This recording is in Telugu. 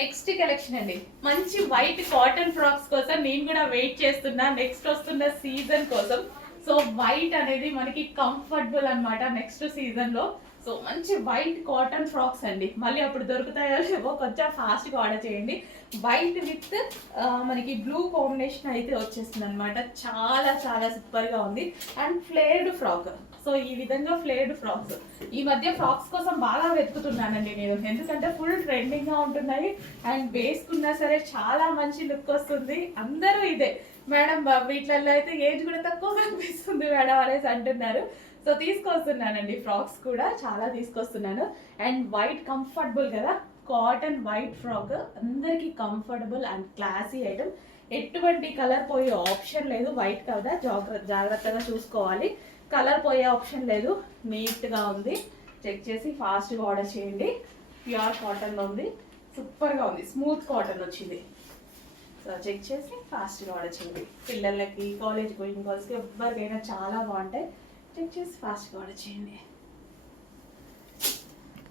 నెక్స్ట్ కలెక్షన్ అండి, మంచి వైట్ కాటన్ ఫ్రాక్స్ కోసం నేను కూడా వెయిట్ చేస్తున్నా నెక్స్ట్ వస్తున్న సీజన్ కోసం. సో వైట్ అనేది మనకి కంఫర్టబుల్ అన్నమాట నెక్స్ట్ సీజన్ లో. సో మంచి వైట్ కాటన్ ఫ్రాక్స్ అండి, మళ్ళీ అప్పుడు దొరుకుతాయో లేవో కొంచెం ఫాస్ట్గా ఆర్డర్ చేయండి. వైట్ విత్ మనకి బ్లూ కాంబినేషన్ అయితే వచ్చేస్తుంది అనమాట. చాలా చాలా సూపర్గా ఉంది. And flared frock. సో ఈ విధంగా ఫ్లేర్డ్ ఫ్రాక్స్ ఈ మధ్య ఫ్రాక్స్ కోసం బాగా వెతుకుతున్నానండి నేను, ఎందుకంటే ఫుల్ ట్రెండింగ్గా ఉంటున్నాయి అండ్ వేసుకున్నా సరే చాలా మంచి లుక్ వస్తుంది. అందరూ ఇదే మేడం, వీటిలలో అయితే ఏజ్ కూడా తక్కువ కనిపిస్తుంది మేడం అనేసి అంటున్నారు. సో తీసుకొస్తున్నానండి ఫ్రాక్స్ కూడా చాలా తీసుకొస్తున్నాను. అండ్ వైట్ కంఫర్టబుల్ కదా, కాటన్ వైట్ ఫ్రాక్ అందరికీ కంఫర్టబుల్ అండ్ క్లాసీ ఐటమ్. ఎటువంటి కలర్ పోయే ఆప్షన్ లేదు. వైట్ కదా, జాగ్రత్తగా చూసుకోవాలి. కలర్ పోయే ఆప్షన్ లేదు. నీట్గా ఉంది. చెక్ చేసి ఫాస్ట్గా ఆర్డర్ చేయండి. ప్యూర్ కాటన్లో ఉంది, సూపర్గా ఉంది. స్మూత్ కాటన్ వచ్చింది. సో చెక్ చేసి ఫాస్ట్గా ఆర్డర్ చేయండి. పిల్లలకి, కాలేజ్ గోయింగ్ గర్ల్స్కి ఎవరికైనా చాలా బాగుంటాయి. చెక్ చేసి ఫాస్ట్గా ఆర్డర్ చేయండి.